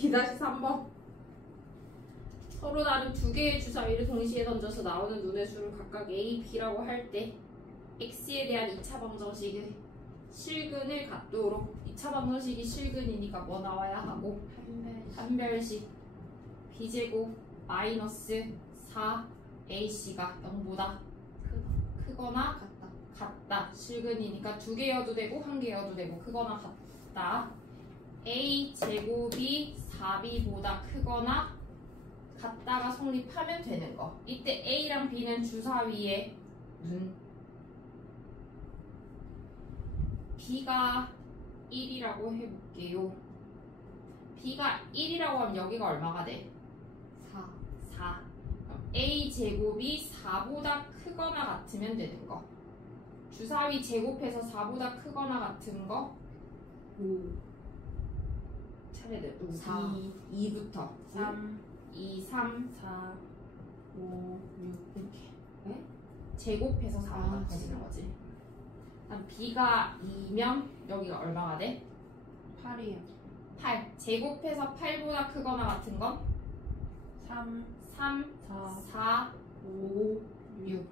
2-3번. 서로 다른 두 개의 주사위를 동시에 던져서 나오는 눈의 수를 각각 A, B라고 할 때 X에 대한 2차 방정식의 실근을 갖도록 2차 방정식이 실근이니까 뭐 나와야 하고 한별식 B제곱 마이너스 4AC가 0보다 크거나 같다. 실근이니까 두 개여도 되고 한 개여도 되고 크거나 같다. A제곱이 4B보다 크거나 같다가 성립하면 되는 거. 이때 A랑 B는 주사위의 눈. B가 1이라고 해볼게요. B가 1이라고 하면 여기가 얼마가 돼? 4. 그럼 A제곱이 4보다 크거나 같으면 되는 거. 주사위 제곱해서 4보다 크거나 같은 거 5. 차례대로 2부터 3 2, 3, 4, 5, 6 이렇게 네? 제곱해서 4보다 커지는 거지. 그럼 B가 2면 여기가 얼마가 돼? 8이요. 8. 제곱해서 8보다 크거나 같은 건? 3, 4, 5, 6.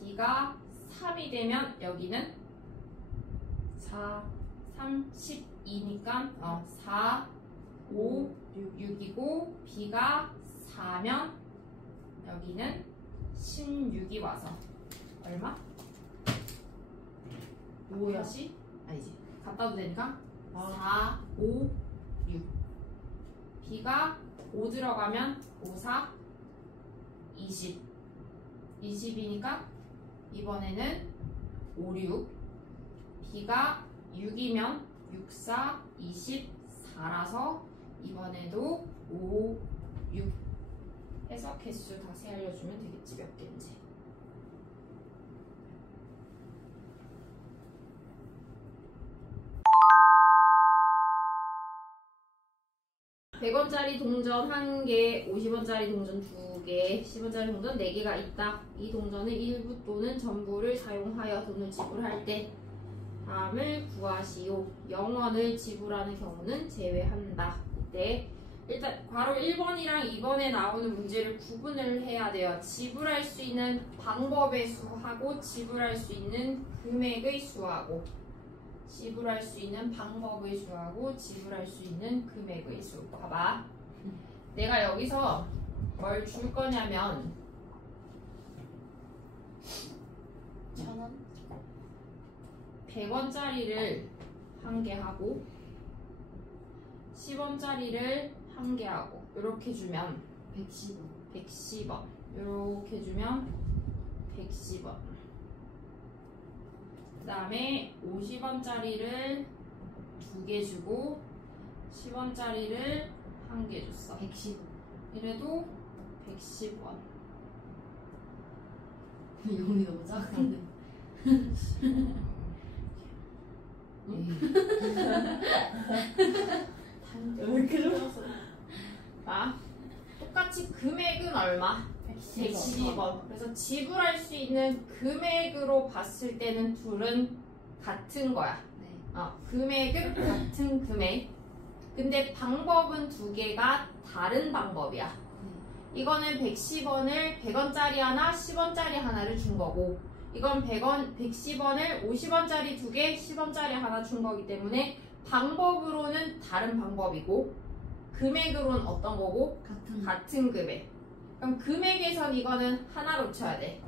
B가 3이 되면 여기는 4, 32니까 4, 5, 6이고 B가 4면 여기는 16이 와서 얼마? 5시? 아니지. 갖다도 되니까 4, 5, 6. B가 5 들어가면 5, 4, 20. 20이니까 이번에는 5, 6. B가 6이면 6, 4, 24라서 이번에도 5, 6 해서 개수 다시 알려주면 되겠지. 몇 개인지. (100원짜리) 동전 1개, 50원짜리 동전 2개, 10원짜리 동전 4개가 있다. 이 동전의 일부 또는 전부를 사용하여 돈을 지불할 때 다음을 구하시오. 0원을 지불하는 경우는 제외한다. 이때 일단 괄호 1번이랑 2번에 나오는 문제를 구분을 해야 돼요. 지불할 수 있는 방법의 수하고 지불할 수 있는 금액의 수하고 지불할 수 있는 방법의 수하고 지불할 수 있는 금액의 수. 봐봐. 내가 여기서 뭘 줄 거냐면 1,000원? 100원짜리를 1개 하고 10원짜리를 1개 하고 이렇게 주면 110원 이렇게 주면 110원. 그 다음에 50원짜리를 2개 주고 10원짜리를 1개 줬어. 110원. 이래도 110원. 용이 너무 작은데. 왜 이렇게 적었어? 봐. 똑같이 금액은 얼마? 110원. 그래서 지불할 수 있는 금액으로 봤을 때는 둘은 같은 거야. 네. 금액은 같은 금액. 근데 방법은 두 개가 다른 방법이야. 이거는 110원을 100원짜리 하나, 10원짜리 하나를 준 거고, 이건 110원을 50원짜리 2개, 10원짜리 하나 준 거기 때문에 방법으로는 다른 방법이고, 금액으로는 어떤 거고? 같은 금액. 그럼 금액에선 이거는 하나로 쳐야 돼.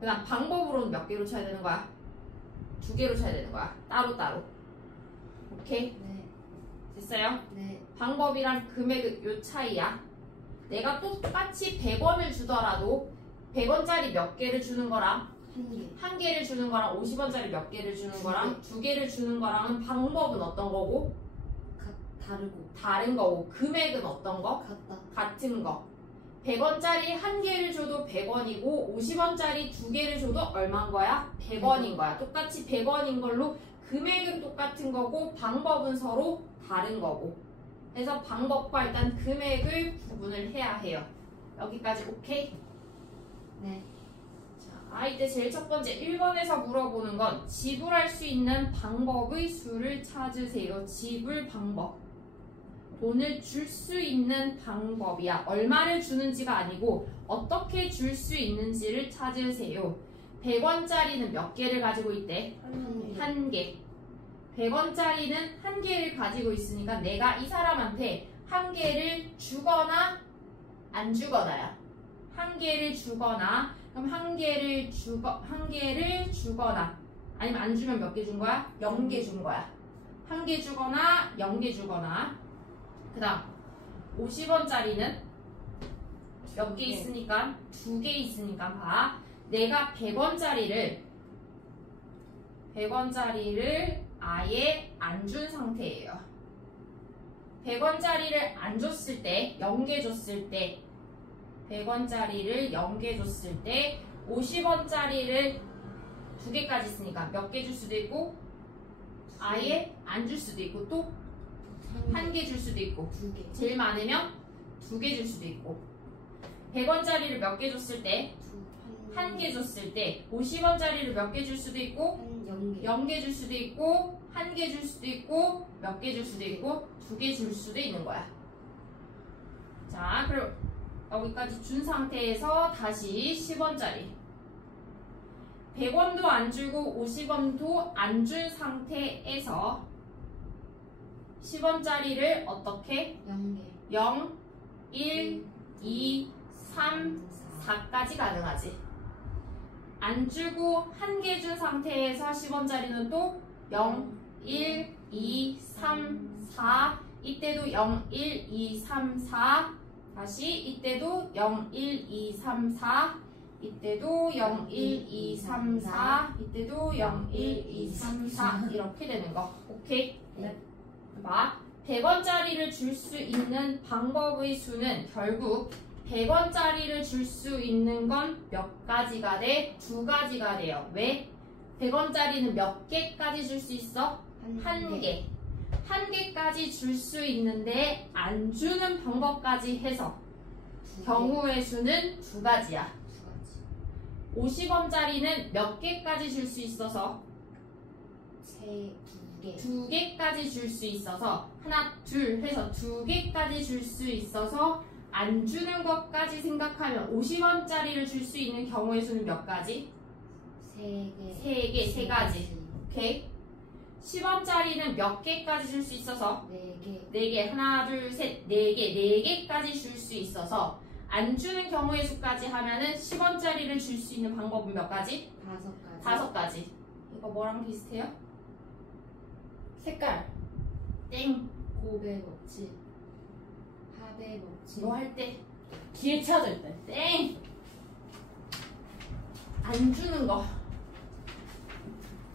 그 다음 방법으로는 몇 개로 쳐야 되는 거야? 2개로 쳐야 되는 거야. 따로따로. 오케이? 네. 됐어요? 네. 방법이랑 금액의 요 차이야. 내가 똑같이 100원을 주더라도 100원짜리 몇 개를 주는 거랑 1개를 주는 거랑 50원짜리 몇 개를 주는 거랑 2개를 주는 거랑은 방법은 어떤 거고? 다른 거고. 금액은 어떤 거? 같은 거. 100원짜리 1개를 줘도 100원이고 50원짜리 2개를 줘도 얼마인 거야? 100원인 거야. 똑같이 100원인 걸로 금액은 똑같은 거고 방법은 서로 다른 거고. 그래서 방법과 일단 금액을 구분을 해야 해요. 여기까지 오케이? 네. 자, 이때 제일 첫 번째 1번에서 물어보는 건 지불할 수 있는 방법의 수를 찾으세요. 지불 방법. 돈을 줄 수 있는 방법이야. 얼마를 주는지가 아니고 어떻게 줄 수 있는지를 찾으세요. 100원짜리는 몇 개를 가지고 있대? 한 개. 100원짜리는 한 개를 가지고 있으니까 내가 이 사람한테 한 개를 주거나 안 주거나야. 한 개를 주거나, 그럼 한 개를 주거나, 아니면 안 주면 몇 개 준 거야? 0개 준 거야. 한 개 주거나 0개 주거나. 그 다음 50원짜리는 몇 개 있으니까? 2개 있으니까 봐. 내가 100원짜리를 아예 안 준 상태예요. 100원짜리를 안 줬을 때, 0개 줬을 때, 100원짜리를 0개 줬을 때 50원짜리를 2개까지 있으니까 몇 개 줄 수도 있고 아예 안 줄 수도 있고 또 한 개 줄 수도 있고 2개. 제일 많으면 2개 줄 수도 있고 100원짜리를 몇 개 줬을 때 한 개 줬을 때 50원짜리를 몇 개 줄 수도 있고 한 0개. 0개 줄 수도 있고 한 개 줄 수도 있고 몇 개 줄 수도 있고 2개 줄 수도 있는 거야. 자, 그럼 여기까지 준 상태에서 다시 10원짜리 100원도 안 주고 50원도 안 준 상태에서 10원짜리를 어떻게? 0개. 0, 1, 2, 3, 4까지 가능하지. 안 주고 한 개 준 상태에서 10원짜리는 또 0, 1, 2, 3, 4 이때도 0, 1, 2, 3, 4 다시 이때도 0, 1, 2, 3, 4 이때도 0, 1, 2, 3, 4 이때도 0, 1, 2, 3, 4 이렇게 되는 거. 오케이? 네. 봐. 100원짜리를 줄 수 있는 방법의 수는 결국 100원짜리를 줄 수 있는 건 몇 가지가 돼? 2가지가 돼요. 왜? 100원짜리는 몇 개까지 줄 수 있어? 한 개. 한 개까지 줄 수 있는데 안 주는 방법까지 해서 경우의 수는 2가지야. 50원짜리는 몇 개까지 줄 수 있어서 2개. 2개까지 줄 수 있어서 하나, 둘 해서 2개까지 줄 수 있어서 안 주는 것까지 생각하면 50원짜리를 줄 수 있는 경우의 수는 몇 가지? 3개. 3가지. 오케이? 10원짜리는 몇 개까지 줄 수 있어서 4개. 4개. 하나, 둘, 셋, 4개. 4개까지 줄 수 있어서 안 주는 경우의 수까지 하면은 10원짜리를 줄 수 있는 방법은 몇 가지? 5가지. 5가지. 이거 뭐랑 비슷해요? 색깔. 땡. 곱에 넣지. 합에 넣지. 뭐 할 때? 기회 찾을 때. 땡. 안 주는 거.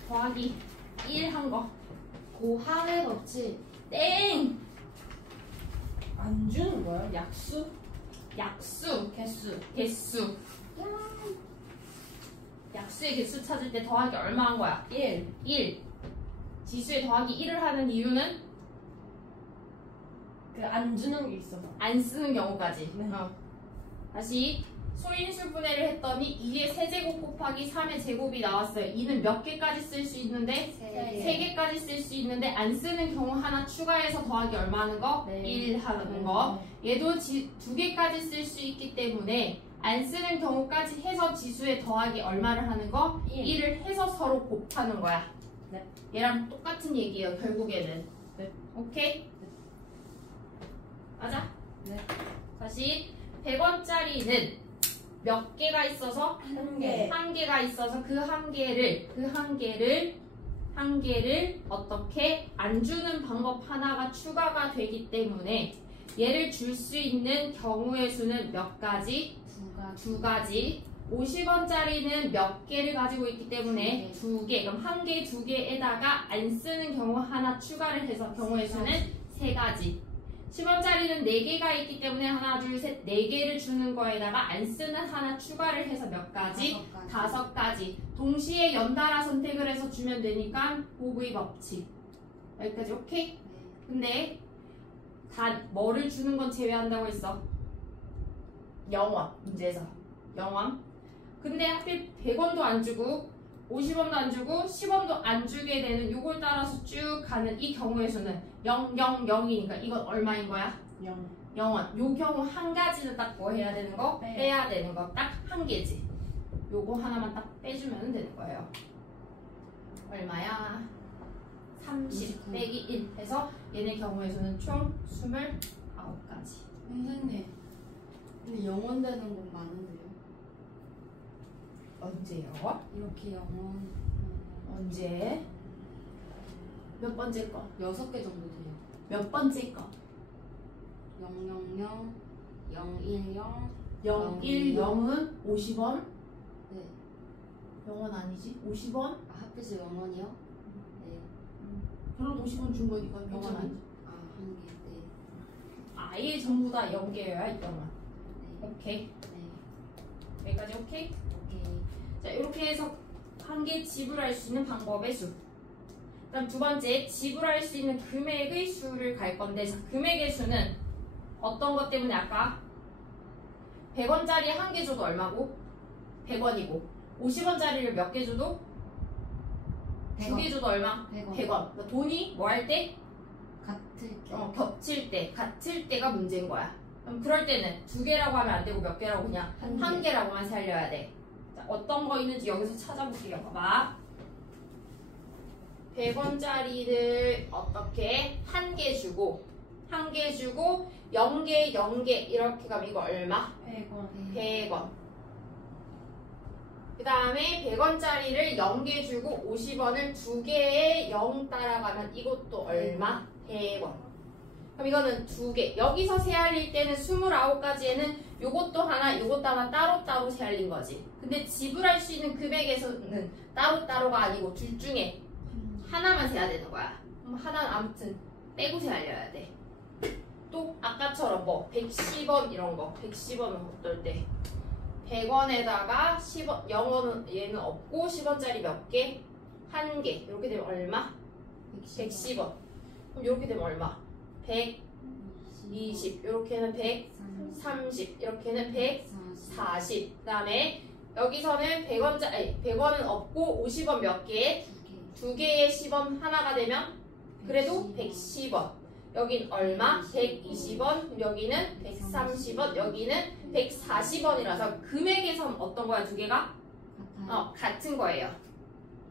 더하기 1 한 거. 고함에 넣지. 땡. 안 주는 거야? 약수? 약수. 개수. 개수. 약수의 개수 찾을 때 더하기 얼마 한 거야? 1. 1. 지수에 더하기 1을 하는 이유는 그 안 주는 게 있어서. 안 쓰는 경우까지. 네. 다시 소인수 분해를 했더니 2의 세제곱 곱하기 3의 제곱이 나왔어요. 2는 몇 개까지 쓸 수 있는데? 3개까지 쓸 수 있는데 안 쓰는 경우 하나 추가해서 더하기 얼마 하는 거? 네. 1 하는 거. 얘도 2개까지 쓸 수 있기 때문에 안 쓰는 경우까지 해서 지수에 더하기 얼마를 하는 거? 1을 해서 서로 곱하는 거야. 네. 얘랑 똑같은 얘기예요, 결국에는. 네. 오케이? 맞아? 네. 다시 100원짜리는 몇 개가 있어서? 한 개. 한 개가 있어서 그 한 개를 어떻게 안 주는 방법 하나가 추가가 되기 때문에 얘를 줄 수 있는 경우의 수는 몇 가지? 2가지. 50원짜리는 몇 개를 가지고 있기 때문에 2개. 그럼 한 개, 2개에다가 안 쓰는 경우 하나 추가를 해서 경우의 수는 3가지. 10원짜리는 4개가 있기 때문에 하나, 둘, 셋, 4개를 주는 거에다가 안 쓰는 하나 추가를 해서 몇 가지? 5가지. 동시에 연달아 선택을 해서 주면 되니까 곱의 법칙. 여기까지 오케이? 근데 다 뭐를 주는 건 제외한다고 했어? 0원 문제에서 0원. 근데 하필 100원도 안 주고 50원도 안 주고 10원도 안 주게 되는 요걸 따라서 쭉 가는 이 경우의 수는 0, 0, 0이니까 이건 얼마인 거야? 0. 0원. 요 경우 한 가지는 딱 뭐 해야 되는 거? 빼. 빼야 되는 거 딱 한 개지. 요거 하나만 딱 빼주면 되는 거예요. 얼마야? 30 29. 빼기 1 해서 얘네 경우의 수는 총 29가지. 선생님. 근데 영원 되는 건 많은데요? 언제요? 이렇게 영원 언제? 몇 번째 거? 6개 정도 돼요. 몇 번째 거? 000, 010. 010은 50원? 네. 0원 아니지? 50원? 아, 합해서 영원이요? 네. 별로 50원 준 거니까 0원 영원. 아니지? 아, 한 개. 네. 아예 전부 다 0개여야 0원. 네. 오케이. 네. 여기까지 오케이? 오케이. 자, 이렇게 해서 한 개 지불할 수 있는 방법의 수. 그다음 두 번째, 지불할 수 있는 금액의 수를 갈 건데, 자, 금액의 수는 어떤 것 때문에 아까 100원짜리 한 개 줘도 얼마고? 100원이고 50원짜리를 몇 개 줘도? 2개 100원. 줘도 얼마? 100원. 100원. 그러니까 돈이 뭐 할 때? 같을 게. 겹칠 때, 같을 때가 문제인 거야. 그럼 그럴 때는 두 개라고 하면 안 되고 몇 개라고 그냥 한 개라고만 살려야 돼. 자, 어떤 거 있는지 여기서 찾아볼게요. 봐봐. 100원짜리를 어떻게 한 개 주고 0개, 0개 이렇게 가면 이거 얼마? 100원. 100원. 그 다음에 100원짜리를 0개 주고 50원을 2개에 0 따라가면 이것도 얼마? 100원. 그럼 이거는 2개. 여기서 세알릴 때는 29가지에는 요것도 하나 따로따로 세알린 거지. 근데 지불할 수 있는 금액에서는 따로따로가 아니고 둘 중에 하나만 세야 되는 거야. 그럼 하나는 아무튼 빼고 세알려야 돼. 또 아까처럼 뭐 110원 이런 거 110원은 어떨 때 100원에다가 10원 0원은 얘는 없고 10원짜리 몇 개? 한 개. 이렇게 되면 얼마? 110원. 그럼 이렇게 되면 얼마? 120. 이렇게는 130. 이렇게는 140. 그 다음에 여기서는 100원은 없고 50원 몇 개? 두 개의 10원 하나가 되면 그래도 110원. 여긴 얼마? 120원. 여기는 130원. 여기는 140원이라서 금액에선 어떤 거야? 두 개가? 같은 거예요.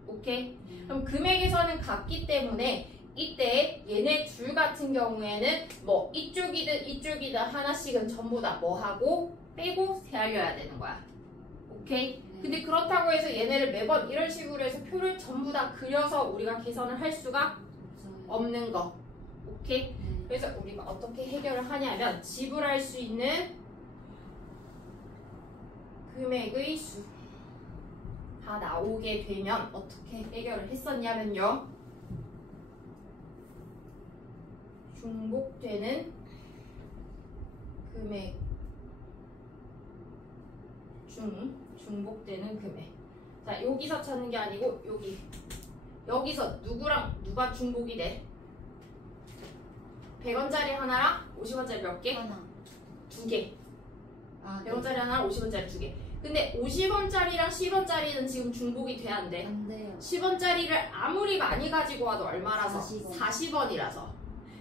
오케이? 그럼 금액에서는 같기 때문에 이때 얘네 둘 같은 경우에는 뭐 이쪽이든 하나씩은 전부 다 뭐 하고 빼고 세알려야 되는 거야. 오케이? 근데 그렇다고 해서 얘네를 매번 이런 식으로 해서 표를 전부 다 그려서 우리가 계산을 할 수가 없는 거. 오케이? 그래서 우리가 어떻게 해결을 하냐면 지불할 수 있는 금액의 수 다 나오게 되면 어떻게 해결을 했었냐면요. 중복되는 금액 중복되는 금액. 자, 여기서 찾는 게 아니고 여기서 누가 중복이 돼? 100원짜리 하나랑 50원짜리 몇 개? 하나. 두 개. 아, 100원짜리 하나랑 50원짜리 두 개. 근데 50원짜리랑 10원짜리는 지금 중복이 돼야 안 돼? 안 돼요. 10원짜리를 아무리 많이 가지고 와도 얼마라서? 40원. 40원이라서.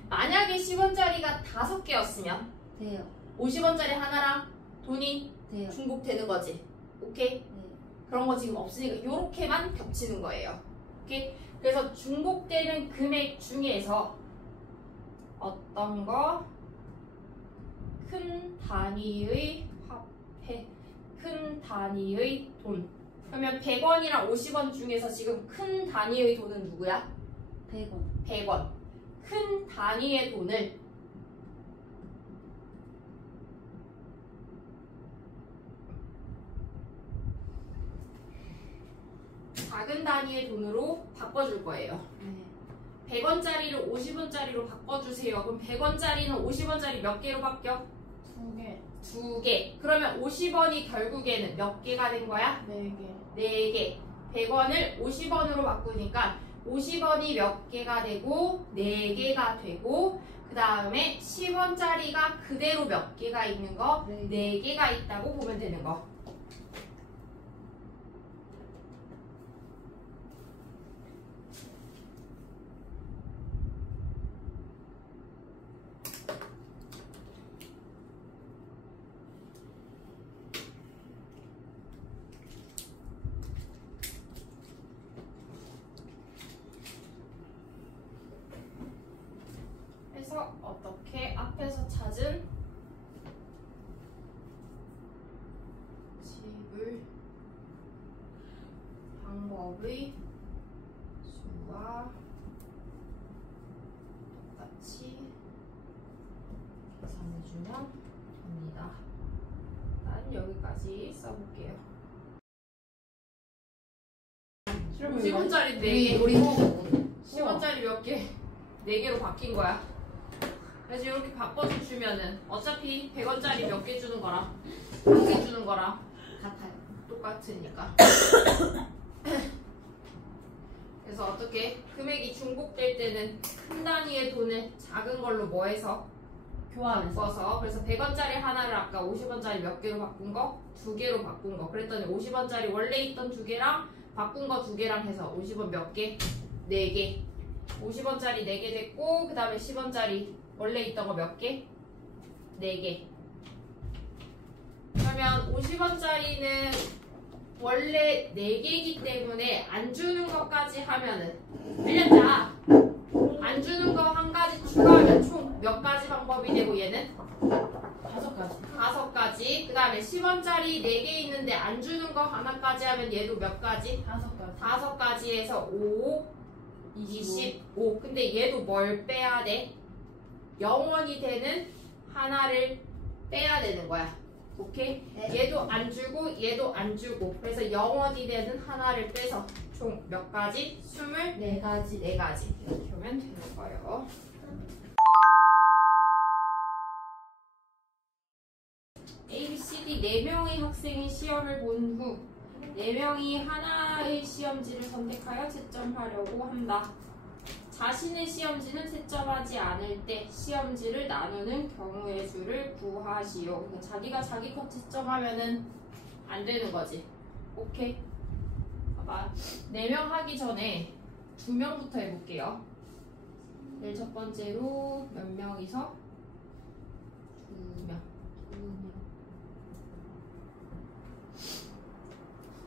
만약에 10원짜리가 5개였으면 돼요. 50원짜리 하나랑 돈이 돼요. 중복되는 거지. 오케이? 네. 그런 거 지금 없으니까 이렇게만 겹치는 거예요. 오케이? 그래서 중복되는 금액 중에서 어떤 거? 큰 단위의 화폐, 큰 단위의 돈. 그러면 100원이랑 50원 중에서 지금 큰 단위의 돈은 누구야? 100원. 100원. 큰 단위의 돈을 작은 단위의 돈으로 바꿔줄 거예요. 네. 100원짜리를 50원짜리로 바꿔주세요. 그럼 100원짜리는 50원짜리 몇 개로 바뀌어? 2개. 2개. 그러면 50원이 결국에는 몇 개가 된 거야? 4개. 4개. 100원을 50원으로 바꾸니까 50원이 몇 개가 되고 4개가 되고 그 다음에 10원짜리가 그대로 몇 개가 있는 거? 4개가 있다고 보면 되는 거. 2의 수와 똑같이 계산해주면 됩니다. 난 여기까지 써볼게요. 50원짜리 4개, 우리 10원짜리 몇 개? 4개로 바뀐 거야. 그래서 이렇게 바꿔서 주면은 어차피 100원짜리 몇 개 주는 거랑 1개 주는 거랑 같아요. 똑같으니까. 그래서 어떻게 금액이 중복될 때는 큰 단위의 돈을 작은 걸로 뭐 해서 교환해서. 바꿔서, 그래서 100원짜리 하나를 아까 50원짜리 몇 개로 바꾼 거? 2개로 바꾼 거. 그랬더니 50원짜리 원래 있던 2개랑 바꾼 거 2개랑 해서 50원 몇 개? 4개. 50원짜리 4개 됐고, 그 다음에 10원짜리 원래 있던 거 몇 개? 4개. 그러면 50원짜리는 원래 4개이기 때문에 안 주는 것까지 하면은, 알렸다. 안 주는 거 한 가지 추가하면 총 몇 가지 방법이 되고, 얘는 5가지. 5가지. 그 다음에 10원짜리 4개 있는데 안 주는 거 하나까지 하면 얘도 몇 가지? 5가지. 5가지에서 5, 25. 근데 얘도 뭘 빼야 돼? 0원이 되는 하나를 빼야 되는 거야. 오케이? 네. 얘도 안 주고 얘도 안 주고. 그래서 0원이 되는 하나를 빼서 총 몇 가지? 24가지. 이렇게 하면 되는 거예요. A, B, C, D 4명의 학생이 시험을 본 후 4명이 하나의 시험지를 선택하여 채점하려고 한다. 자신의 시험지는 채점하지 않을 때 시험지를 나누는 경우의 수를 구하시오. 그러니까 자기가 자기 것 채점하면은 안 되는 거지. 오케이. 봐봐. 4명 하기 전에 2명부터 해볼게요. 제일 첫 번째로 몇 명이서? 2명.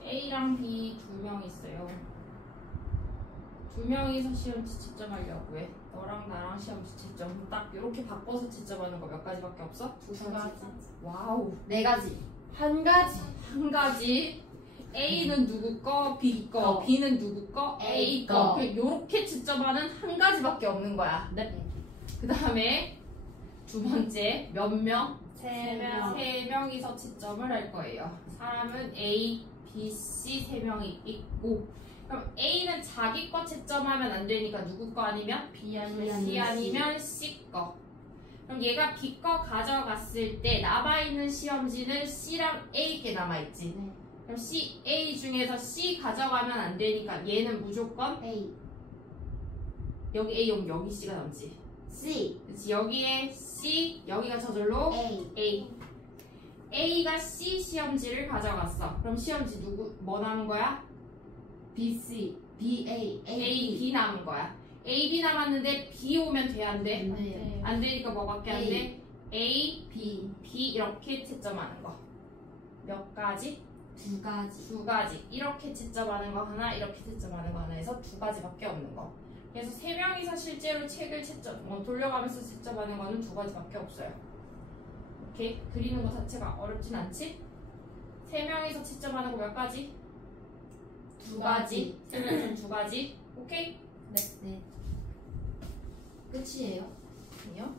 A랑 B 2명 있어요. 2명이서 시험지 채점하려고 해. 너랑 나랑 시험지 채점. 딱 이렇게 바꿔서 채점하는 거 몇 가지밖에 없어? 2가지. 와우. 4가지. 1가지. 한 가지. A는 누구 거, B 거, B는 누구 거, A 거. 거. 이렇게 채점하는 한 가지밖에 없는 거야. 네. 그 다음에 두 번째 몇 명? 3명. 3명이서 채점을 할 거예요. 사람은 A, B, C 3명이 있고, 그럼 A는 자기 거 채점하면 안 되니까 누구 거 아니면? B 아니면 B 아니면 C 거. 그럼 얘가 B 거 가져갔을 때 남아있는 시험지는 C랑 A 게 남아있지. 네. 그럼 C, A 중에서 C 가져가면 안 되니까 얘는 무조건 A, 여기 A 오면 여기 C가 남지. C, 그렇지. 여기에 C, 여기가 저절로 A, A. A가 C 시험지를 가져갔어. 그럼 시험지 누구 뭐 남은 거야? B, C, B, A, A, B 남은 거야. A, B 남았는데 B 오면 돼, 안 돼? 네. 안 되니까 뭐밖에 안 돼? A, B, B 이렇게 채점하는 거. 몇 가지? 2가지. 2가지. 이렇게 채점하는 거 하나, 이렇게 채점하는 거 하나 해서 2가지밖에 없는 거. 그래서 3명이서 실제로 책을 돌려가면서 채점하는 거는 2가지밖에 없어요. 오케이? 그리는 거 자체가 어렵진 않지? 3명이서 채점하는 거 몇 가지? 2가지. 3명이서 2가지. 오케이? 네. 끝이에요? 아니요.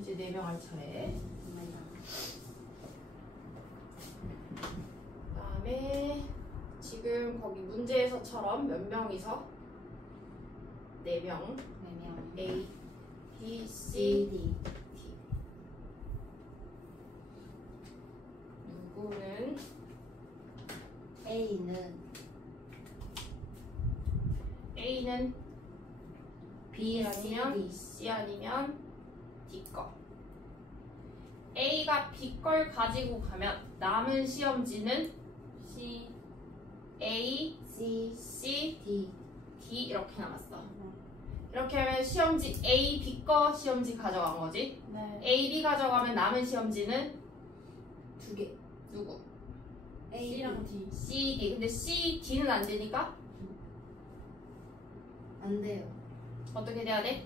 이제 4명 할 차례. 그 다음에 지금 거기 문제에서처럼 몇 명이서? 4명. 4명. A, B, C, C, D. 누구는 A는 B 아니면 C 아니면 D 거. A가 B 걸 가지고 가면 남은 시험지는 C, A, C, C, D. D 이렇게 남았어. 이렇게 하면 시험지 A, B 거 시험지 가져간 거지. 네. A, B 가져가면 남은 시험지는 2개. 누구? C랑 D. C, D. 근데 C, D는 안 되니까 안 돼요. 어떻게 돼야 돼?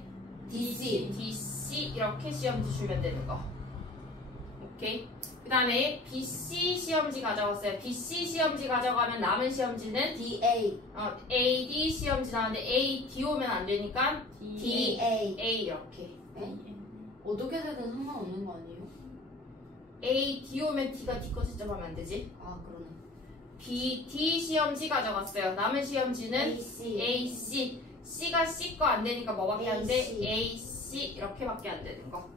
DC. D, C 이렇게 시험지 주면 되는 거. 오케이. 그 다음에 BC 시험지 가져갔어요. BC 시험지 가져가면 남은 시험지는 DA. AD 시험지 나왔는데 AD 오면 안 되니까 DA. A 이렇게. 어떻게 되든 상관없는 거 아니에요? AD 오면 D가 D 거 채점하면 안 되지. 아, 그러네. BD 시험지 가져갔어요. 남은 시험지는 AC. AC. C가 C 거 안 되니까 뭐밖에 안 돼? AC. AC 이렇게밖에 안 되는 거.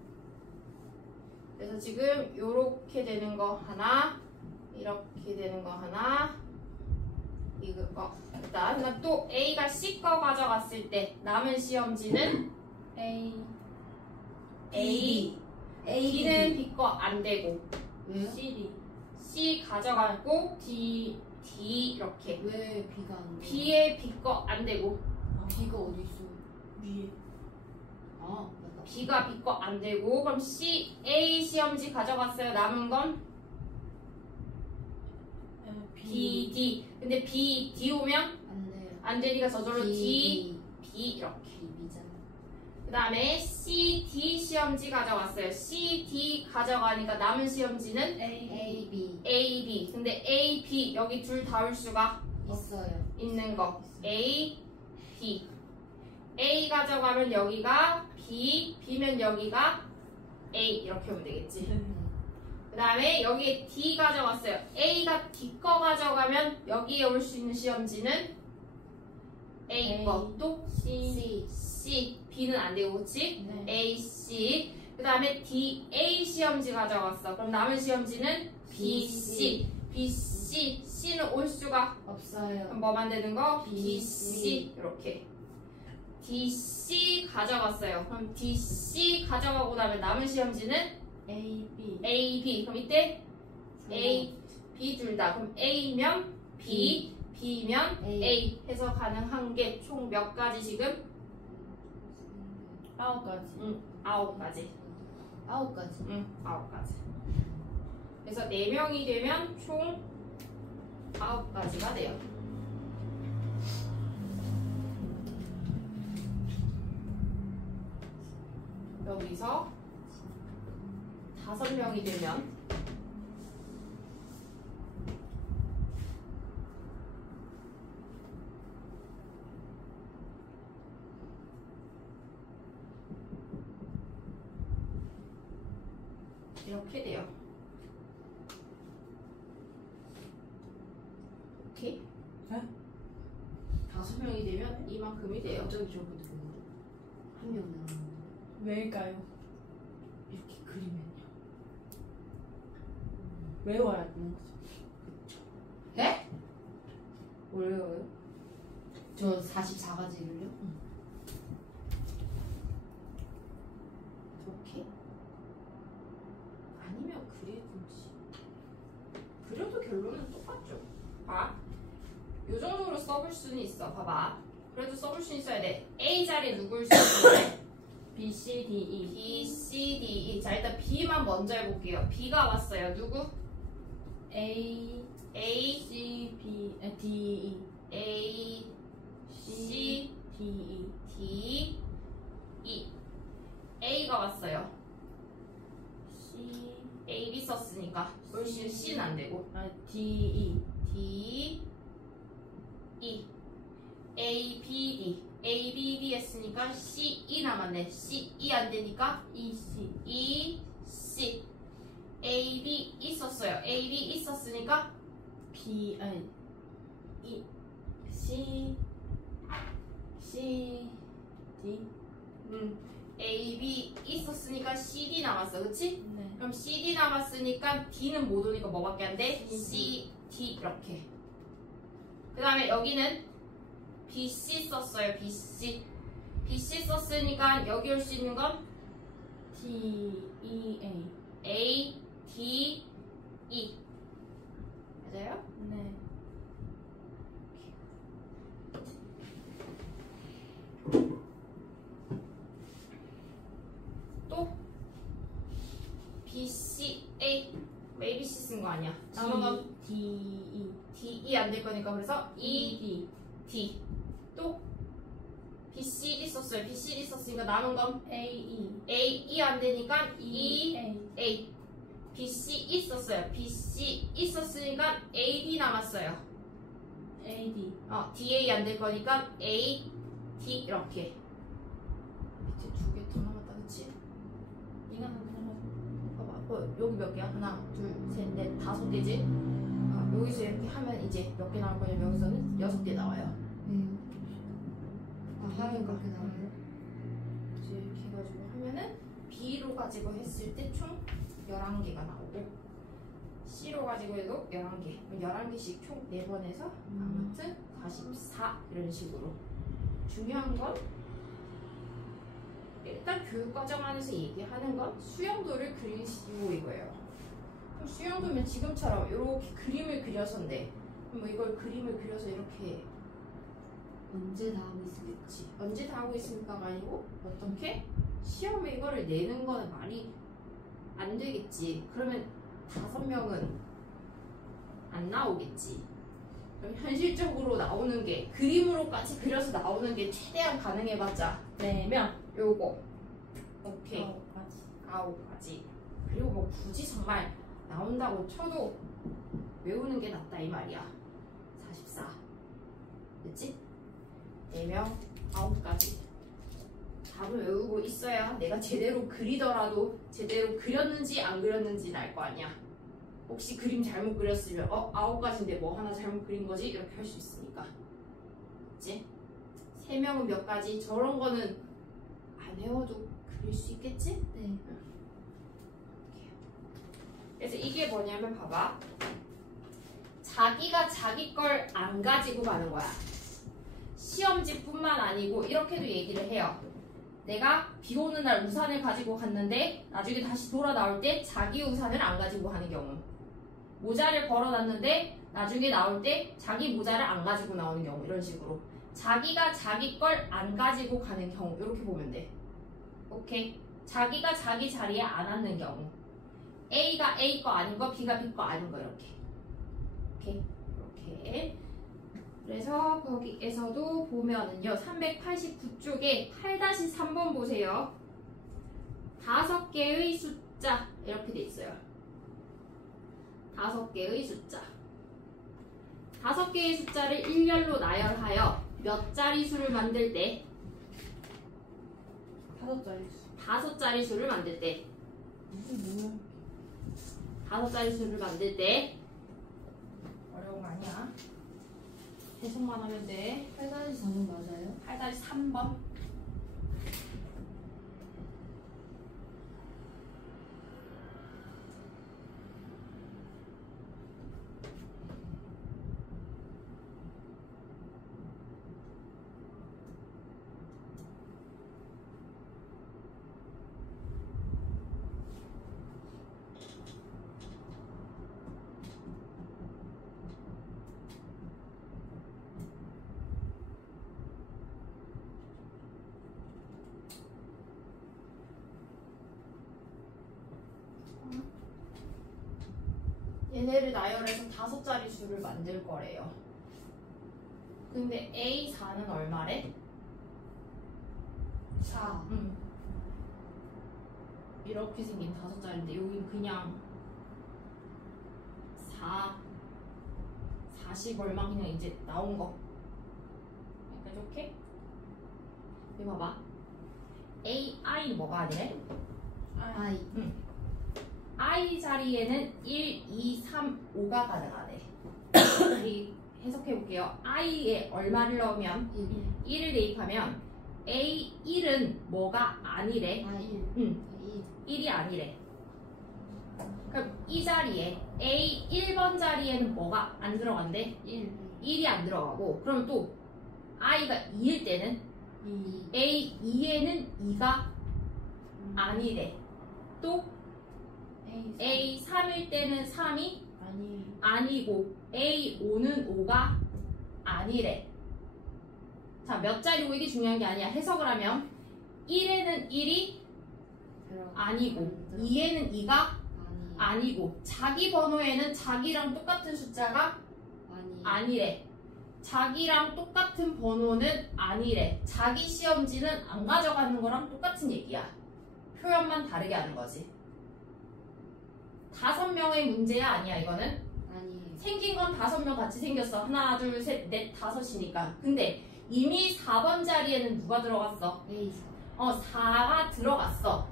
그래서 지금 요렇게 되는 거 하나, 이렇게 되는 거 하나, 이거 그다음 또 A가 C 거 가져갔을 때 남은 시험지는 A A, B는 B 거 안 되고 왜요? CD C 가져갔고 D 이렇게 왜 B가 안 돼? B의 B 거 안 되고 B가 어디 있어? 위에 아, 맞다. B가 B 거 안 되고 그럼 A 시험지 가져갔어요. 남은 건 B, D. 근데 B, D 오면 안 돼요. 안 되니까 저절로 D, B. B 이렇게. B잖아. 그 다음에 C, D 시험지 가져왔어요. C, D 가져가니까 남은 시험지는 A, B. A, B. 근데 A, B 여기 둘 다 올 수가 있어요. 있는 거. A, B. A 가져가면 여기가 B, B면 여기가 A 이렇게 오면 되겠지. 그 다음에 여기에 D 가져왔어요. A가 D 거 가져가면 여기에 올 수 있는 시험지는 A 거. 또 C. C, B는 안 되고 그치? 네. A, C. 그 다음에 D, A 시험지 가져왔어. 그럼 남은 시험지는 B, C. B, C. C는 올 수가 없어요. 그럼 뭐만 되는 거? B, B, C. C. 이렇게. D, C 가져갔어요. 그럼 D, C 가져가고 나면 남은 시험지는 A B A, B. 그럼 이때 A, B 둘 다. 그럼 A면 B, B면 A. A 해서 가능한 게 총 몇 가지 지금? 9가지 9가지. 9가지. 9가지. 그래서 4명이 되면 총 9가지가 돼요. 여기서 5명이 되면 이렇게 돼요. 오케이? 네? 5명이 되면 이만큼이 돼요. 갑자기 저거 누구? 한 명은 왜일까요? 이렇게 그리면요. 외워야 되는 거죠. 네? 뭐래요? 저 44가지를요? 오케이. 아니면 그리든지. 그려도 결론은 똑같죠. 봐. 요 정도로 써볼 수는 있어. 봐봐. 그래도 써볼 수 있어야 돼. A 자리에 누굴 쓰는데? B C D E B, C, D, E. 자, 일단 B만 먼저 해볼게요. B가 왔어요. 누구? A A, C B D E A, C, D E D, E. A가 왔어요. C A, B 썼으니까. 훨씬 C는 안 되고. D E D, E. A, B, D. A, B, D 했으니까 C, E 남았네. C, E 안 되니까 E C E, C. A, B 있었어요. A, B 있었으니까 B 아니 E C C D A, B 있었으니까 C, D 남았어. 그치? 네 그럼 C, D 남았으니까 D는 못 오니까 뭐밖에 안 돼? C, C, D 이렇게. 그 다음에 여기는 B, C 썼어요. B, C. B, C 썼으니까 여기 올 수 있는 건 T E A A, D, E. 맞아요? 네 또 B, C, A. A, B, C 쓴 거 아니야. 남은 건 D E D, E 안 될 거니까 그래서 E, D D. 또 B, C, D 썼어요. B, C, D 썼으니까 남은 건 A E A, E 안 되니까 E, A A. BC 있었어요. BC 있었으니까 AD 남았어요. AD. DA 안 될 거니까 A, D 이렇게. 밑에 2개 더 남았다, 그치? 이거는 그냥 봐봐. 여기 몇 개야? 하나, 둘, 셋, 넷, 5개지? 여기서 이렇게 하면 이제 몇 개 나올 거냐면 여기서는 6개 나와요. 하면 그렇게 나와요? 이제 이렇게 해가지고 하면은 B로 가지고 했을 때 총 11개가 나오고 C로 가지고 해도 11개. 11개씩 총 4번 해서 아무튼 44 이런 식으로. 중요한 건 일단 교육과정 안에서 얘기하는 건 수영도를 그리시고 이거예요. 그럼 수영도면 지금처럼 이렇게 그림을 그려서인데 뭐 이걸 그림을 그려서 이렇게 언제 다 하고 있을까? 그치. 언제 다 하고 있습니까가 아니고 어떻게 시험에 이거를 내는 거는 말이 안 되겠지. 그러면 5명은 안 나오겠지. 그럼 현실적으로 나오는 게 그림으로까지 그려서 나오는 게 최대한 가능해봤자 4명 요거 오케이 9가지. 그리고 뭐 굳이 정말 나온다고 쳐도 외우는 게 낫다 이 말이야. 44 됐지? 4명 9가지 답을 외우고 있어야 내가 제대로 그리더라도 제대로 그렸는지 안 그렸는지 알 거 아니야. 혹시 그림 잘못 그렸으면 9가지인데 뭐 하나 잘못 그린 거지? 이렇게 할 수 있으니까. 그치? 3명은 몇 가지? 저런 거는 안 외워도 그릴 수 있겠지? 네. 그래서 이게 뭐냐면 봐봐. 자기가 자기 걸 안 가지고 가는 거야. 시험지뿐만 아니고 이렇게도 얘기를 해요. 내가 비 오는 날 우산을 가지고 갔는데 나중에 다시 돌아 나올 때 자기 우산을 안 가지고 가는 경우. 모자를 걸어놨는데 나중에 나올 때 자기 모자를 안 가지고 나오는 경우. 이런 식으로 자기가 자기 걸 안 가지고 가는 경우. 이렇게 보면 돼. 오케이. 자기가 자기 자리에 안 앉는 경우. A가 A 거 아닌 거, B가 B 거 아닌 거. 이렇게. 오케이. 이렇게. 그래서 거기에서도 보면은요 389쪽에 8-3번 보세요. 5개의 숫자 이렇게 돼 있어요. 5개의 숫자. 5개의 숫자를 일렬로 나열하여 몇 자리수를 만들 때 5자리 수를 만들 때 5자리 수를 만들 때 어려운 거 아니야. 해석만 하면 돼. 8-4는 맞아요? 8-3번. 얘네를 나열해서 5자리 수를 만들 거래요. 근데 A4는 얼마래? 4. 이렇게 생긴 5자리인데 여긴 그냥 40 얼마 그냥 이제 나온 거. 여기까지 오케이? 이거 봐봐. I는 뭐가 아니래? I. I 자리에는 1, 2, 3, 5가 가능하네. 우리 해석해볼게요. I에 얼마를 넣으면 1을 대입하면 A1은 뭐가 아니래? I. 1이 아니래. 그럼 이 자리에 A1번 자리에는 뭐가 안 들어간대? 1이 안 들어가고 그럼 또 I가 2일 때는 2. A2에는 2가 아니래. 또 A3일 때는 3이 아니고 A5는 5가 아니래. 자, 몇 자리고 이게 중요한 게 아니야. 해석을 하면 1에는 1이 아니고 2에는 2가 아니고 자기 번호에는 자기랑 똑같은 숫자가 아니래. 자기랑 똑같은 번호는 아니래. 자기 시험지는 안 가져가는 거랑 똑같은 얘기야. 표현만 다르게 하는 거지. 5명의 문제야 아니야 이거는? 아니에요. 생긴 건 5명 같이 생겼어. 하나, 둘, 셋, 넷, 5이니까. 근데 이미 4번 자리에는 누가 들어갔어? A4. 4가 들어갔어.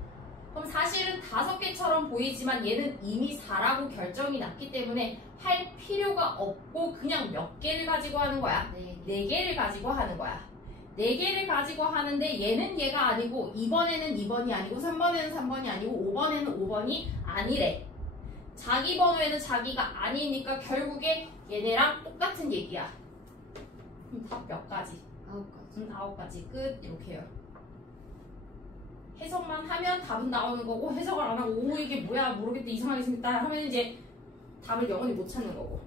그럼 사실은 5개처럼 보이지만 얘는 이미 4라고 결정이 났기 때문에 할 필요가 없고 그냥 몇 개를 가지고 하는 거야? 네. 4개를 가지고 하는 거야. 4개를 가지고 하는데 얘는 얘가 아니고 2번에는 2번이 아니고 3번에는 3번이 아니고 5번에는 5번이 아니래. 자기 번호에는 자기가 아니니까 결국에 얘네랑 똑같은 얘기야. 그럼 답 몇 가지? 9가지. 9가지 끝. 이렇게 해요. 해석만 하면 답은 나오는 거고 해석을 안 하고 오 이게 뭐야 모르겠다 이상하게 생겼다 하면 이제 답을 영원히 못 찾는 거고.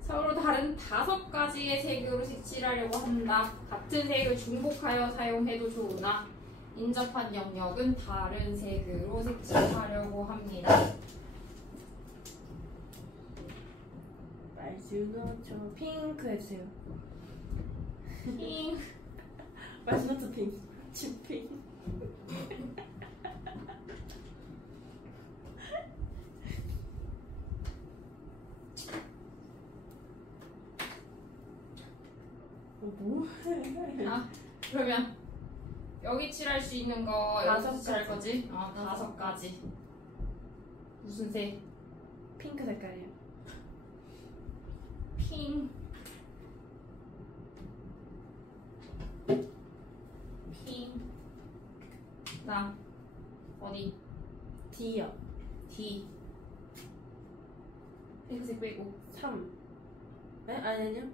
서로 다른 5가지의 색으로 색칠하려고 한다. 같은 색을 중복하여 사용해도 좋으나 인접한 영역은 다른 색으로 색칠하려고 합니다. 말주노 저 핑크 해주세요. 핑. 말주노 핑크. 핑. 뭐해? 아, 그러면 여기 칠할 수 있는 거 여기서 5 칠할 가지. 거지? 5가지. 무슨 색? 핑크 색깔이요. 핑. 핑. 나 어디? D요. D. 핑크색 빼고. 3. 네? 아니요.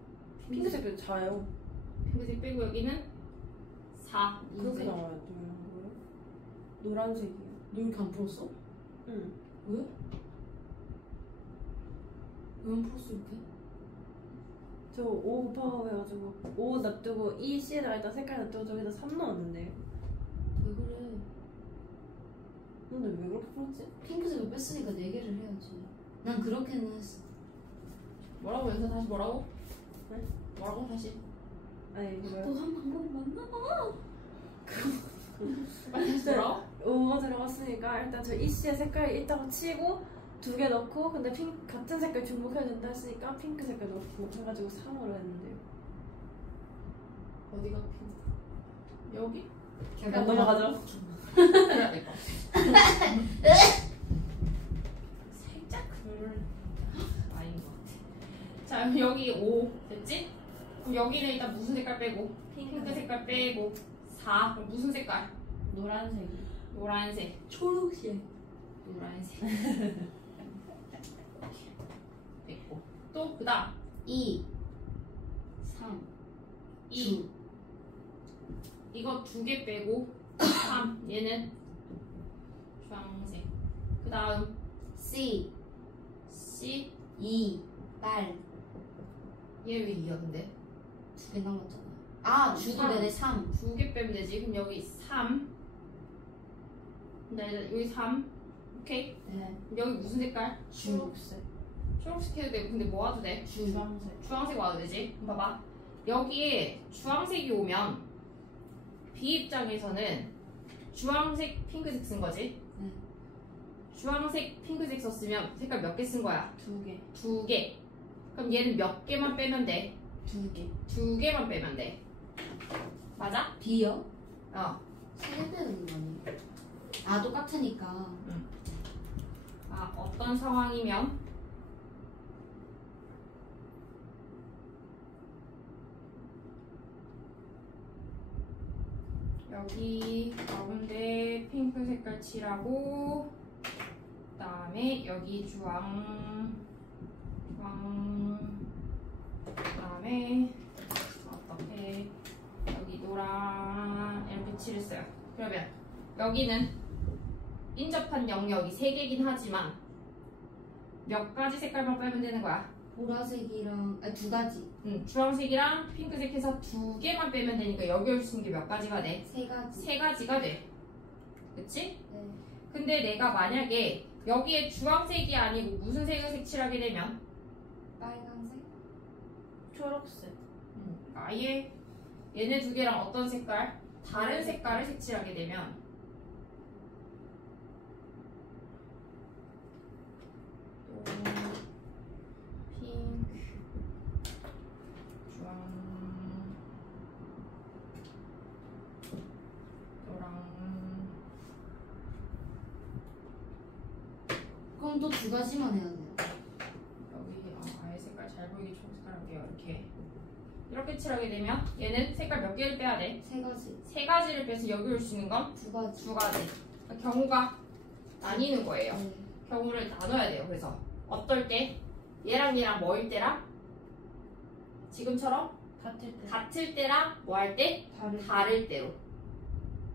핑크 색깔 자요. 핑크색 빼고 여기는 4. 그렇게 나와요. 뭐야? 노란색이요. 너 이렇게 안 풀었어? 응. 왜? 왜 안 풀었어 이렇게? 저 5 곱하고 해가지고 5 놔두고 이 C에다가 일단 색깔 놔두고 저기다 3 넣었는데. 왜 그래? 근데 왜 그렇게 풀었지? 핑크색을 뺐으니까 4개를 해야지. 난 그렇게는 했어. 뭐라고 연서 다시 뭐라고? 네? 뭐라고 다시? 아니 뭐야? 너한 방법이 맞나 봐. 빨리 다시 뭐라고? 5가 들어갔으니까 일단 저 이 C의 색깔 이따가 치고 2개 넣고 근데 같은 색깔 중복해야 된다 했으니까 핑크 색깔 넣고 해가지고 3으로 했는데요. 어디가 핑크? 여기? 그냥 넘어가죠. 해야 될 것 같아. 살짝 그럴 아닌 것 같아. 자, 그럼 여기 5 됐지? 그럼 여기는 일단 무슨 색깔 빼고? 핑크 색깔 빼고 4. 그럼 무슨 색깔? 노란색. 노란색. 초록색. 노란색. 됐고. 또 그다음 2 3 2. 이거 2개 빼고 3. 얘는 주황색. 그다음 C C. 2 빨. 얘 왜 2야 근데? 2개 남았잖아. 아 주도 삼. 되네 3. 2개 빼면 되지. 그럼 여기 3. 여기 3. 오케이. 네. 그럼 여기 무슨 색깔? 초록색. 초록색 해도 되고 근데 뭐 와도 돼? 주황색. 주황색 와도 되지. 그럼 봐봐. 여기에 주황색이 오면 B 입장에서는 주황색, 핑크색 쓴 거지. 네. 주황색, 핑크색 썼으면 색깔 몇 개 쓴 거야? 2개. 2개. 그럼 얘는 몇 개만 빼면 돼? 2개. 2개만 빼면 돼. 맞아? B요? 어. 3개 빼는 거 아니에요? 아 똑같으니까. 아, 어떤 상황이면? 여기 가운데 핑크 색깔 칠하고 그다음에 여기 주황 그다음에 어떻게 여기 노란 이렇게 칠했어요. 그러면 여기는 인접한 영역이 3개긴 하지만 몇 가지 색깔만 빼면 되는 거야? 보라색이랑 2가지. 주황색이랑 핑크색 해서 2개만 빼면 되니까 여기 올 수 있는 게 몇 가지가 돼? 3가지. 3가지가 돼. 그치? 네. 근데 내가 만약에 여기에 주황색이 아니고 무슨 색을 색칠하게 되면 빨간색. 초록색. 아예 얘네 2개랑 어떤 색깔? 다른 색깔을 색칠하게 되면 또 핑크, 주황, 노랑. 그럼 또 두 가지만 해야 돼요. 여기 아예 색깔 잘 보이게 총 색깔 할게요. 이렇게 칠하게 되면 얘는 색깔 몇 개를 빼야 돼? 세 가지. 세 가지를 빼서 여기 올 수 있는 건 두 가지. 두 가지. 그러니까 경우가 나뉘는 거예요. 네. 경우를 나눠야 돼요. 그래서 어떨 때 얘랑 얘랑 뭐일 때랑 지금처럼 같을 때. 같을 때랑 뭐 할 때? 다를 때로.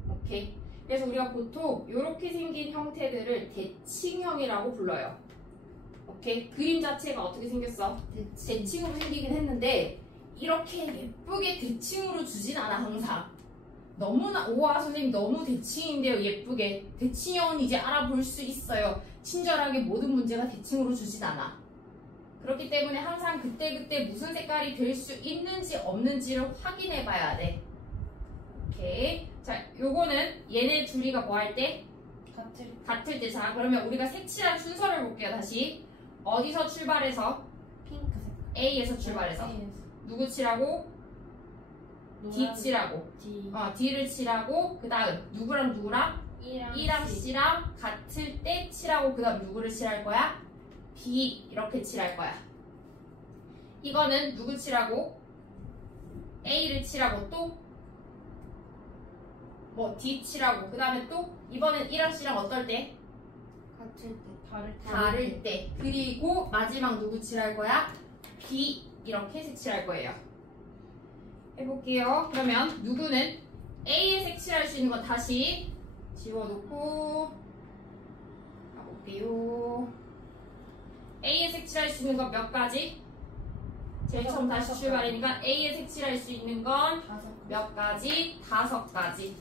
오케이. 그래서 우리가 보통 이렇게 생긴 형태들을 대칭형이라고 불러요. 오케이. 그림 자체가 어떻게 생겼어? 대칭으로 생기긴 했는데 이렇게 예쁘게 대칭으로 주진 않아 항상. 너무나 우와 선생님 너무 대칭인데요 예쁘게. 대칭형은 이제 알아볼 수 있어요. 친절하게 모든 문제가 대칭으로 주진 않아. 그렇기 때문에 항상 그때그때 무슨 색깔이 될 수 있는지 없는지를 확인해 봐야 돼. 오케이. 자, 요거는 얘네 둘이가 뭐 할 때? 같을 때. 자, 그러면 우리가 색칠한 순서를 볼게요. 다시. 어디서 출발해서? 핑크색. A에서 출발해서. 누구 칠하고? D 칠하고. D. D를 칠하고, 그 다음 누구랑 누구랑? E랑 E랑 C랑 같을 때 칠하고, 그 다음 누구를 칠할 거야? B 이렇게 칠할 거야. 이거는 누구 칠하고? A를 칠하고 또 뭐 D 칠하고 그 다음에 또 이번엔 E랑 C랑 어떨 때? 같을 때. 다를 때. 그리고 마지막 누구 칠할 거야? B 이렇게 색칠할 거예요. 해볼게요. 그러면 누구는 A에 색칠할 수 있는 거 다시 지워놓고 가볼게요. A에 색칠할 수 있는 건 몇 가지? 제일 처음 다시 출발이니까 A에 색칠할 수 있는 건 몇 가지? 5가지.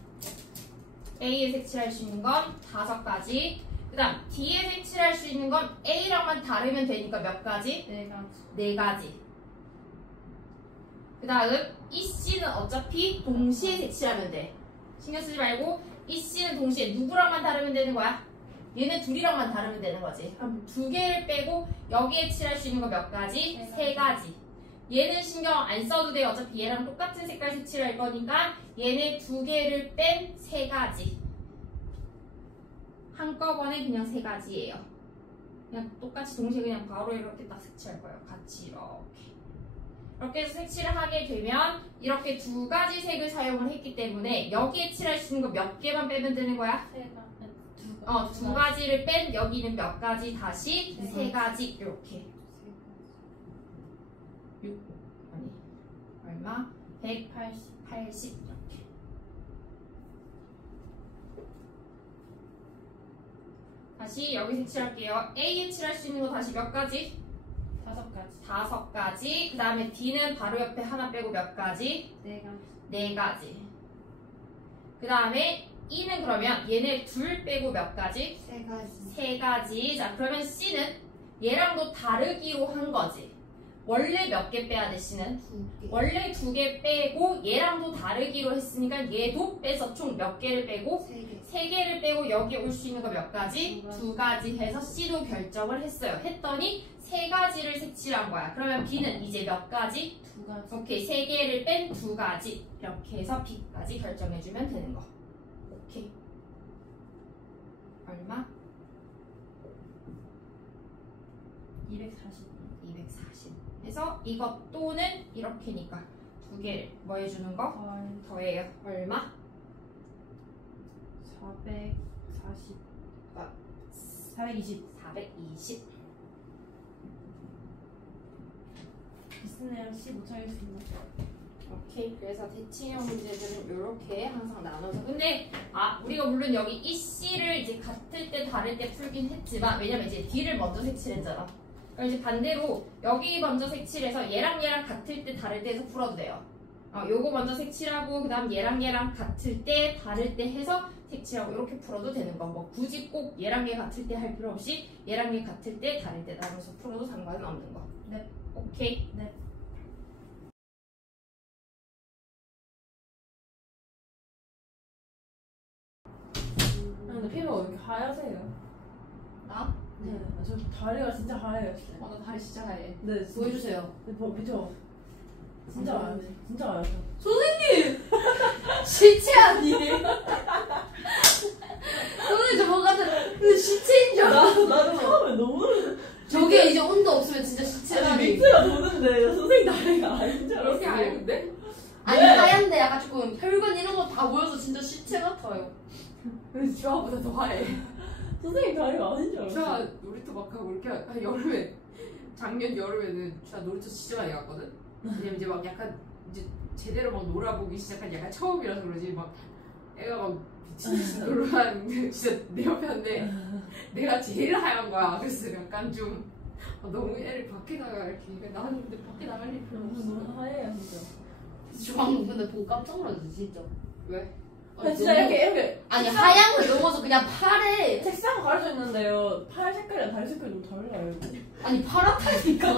A에 색칠할 수 있는 건 5가지. 그 다음 D에 색칠할 수 있는 건 A랑만 다르면 되니까 몇 가지? 4가지. 그 다음 EC는 어차피 동시에 색칠하면 돼. 신경 쓰지 말고 EC는 동시에 누구랑만 다르면 되는 거야? 얘네 둘이랑만 다르면 되는 거지. 그럼 2개를 빼고 여기에 칠할 수 있는 거 몇 가지? 3가지. 얘는 신경 안 써도 돼요. 어차피 얘랑 똑같은 색깔 색칠할 거니까 얘네 2개를 뺀 3가지. 한꺼번에 그냥 3가지예요. 그냥 똑같이 동시에 그냥 바로 이렇게 딱 색칠할 거예요. 같이 이렇게. 이렇게 해서 색칠을 하게 되면 이렇게 2가지 색을 사용을 했기 때문에 여기에 칠할 수 있는 거 몇 개만 빼면 되는 거야? 2가지를 뺀 여기는 몇 가지? 다시 3가지 이렇게. 6 아니 얼마? 180 이렇게. 다시 여기 색칠할게요. A에 칠할 수 있는 거 다시 몇 가지? 5가지. 그 다음에 D는 바로 옆에 하나 빼고 몇 가지? 4가지. 그 다음에 E는 그러면 얘네 둘 빼고 몇 가지? 3가지. 자, 그러면 C는 얘랑도 다르기로 한 거지. 원래 몇 개 빼야 돼, C는? 2개. 원래 2개 빼고 얘랑도 다르기로 했으니까 얘도 빼서 총 몇 개를 빼고? 3개. 3개를 빼고 여기 올 수 있는 거 몇 가지? 2가지 해서 C도 결정을 했어요. 했더니 3가지를 색칠한 거야. 그러면 B는 이제 몇 가지? 2가지. 오케이. 3개를 뺀 2가지. 이렇게 해서 B까지 결정해주면 되는 거. 오케이. 얼마? 240. 240. 그래서 이것 또는 이렇게니까 2개를 뭐 해주는 거? 더해요. 얼마? 440. 420. 420. 비스네랑 C 못 찾겠습니다. 오케이. 그래서 대칭형 문제들은 이렇게 항상 나눠서. 근데 우리가 물론 여기 이 C를 이제 같을 때 다를 때 풀긴 했지만 왜냐면 이제 D를 먼저 색칠했잖아. 그럼 이제 반대로 여기 먼저 색칠해서 얘랑 같을 때 다를 때 해서 풀어도 돼요. 요거 먼저 색칠하고 그 다음 얘랑 같을 때 다를 때 해서 색칠하고 이렇게 풀어도 되는 거. 뭐 굳이 꼭 얘랑 얘 같을 때 할 필요 없이 얘랑 얘 같을 때 다를 때 나눠서 풀어도 상관은 없는 거. 네. 오케이. 네. 근데 피부가 왜 이렇게 하얗세요? 나? 네. 저 다리가 진짜 하얘요. 나 다리 진짜 하얘. 네. 진짜. 보여주세요. 네, 그죠? 진짜 하얘. 진짜 하얘. 선생님! 시체 아니에요? 선생님 저 뭐가 근데 시체인 줄 알았어. 나도 처음에 너무. 저게 이제 온도 없으면 진짜 시체라니. 밑에가 도는데 선생님 다리가 아닌 줄 이렇게 알았어요. 하얘는데? 아니 네. 하얀데 약간 조금 혈관 이런 거 다 모여서 진짜 시체 같아요. 주아보다 더 하얘. 선생님 다리가 아닌 줄 알았어요. 주아 놀이터 막 하고 이렇게 여름에 작년 여름에는 주아 놀이터 진짜 많이 갔거든. 왜냐면 이제 막 약간 이제 제대로 막 놀아보기 시작한 약간 처음이라서 그러지 막 애가 막 미친 놀아하는 게 진짜 내 옆에 왔는데 내가 제일 하얀 거야. 그래서 약간 좀 너무 애를 밖에 나가 이렇게 나는 근데 밖에 나갈 일 별로 없어. 너무 하얘요 진짜. 주방 근데 보고 깜짝 놀랐어 진짜. 왜? 진짜 이렇게 아니 하얀 걸 넘어서 그냥 팔에 색상 가려져 있는데요. 팔 색깔이랑 다리 색깔이 너무 달라요. 아니 파랗다니까.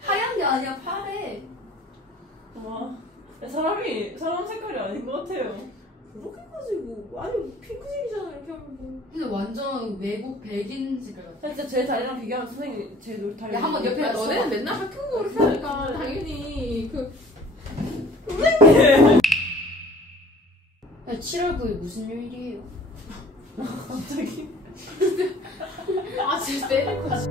하얀 게 아니야 팔에. 와, 사람 색깔이 아닌 것 같아요. 그렇게까지 뭐 아니 핑크색이잖아 이렇게 하면 뭐. 근데 완전 외국 백인 색깔 같아. 진짜 제 다리랑 비교하면 선생님 제 다리. 야, 한번 옆에 야, 있어. 너네는 맨날 학교 그렇게 하니까 당연히 그 야, 7월 9일 무슨 요일이에요? 갑자기. 아 진짜 때릴 거지.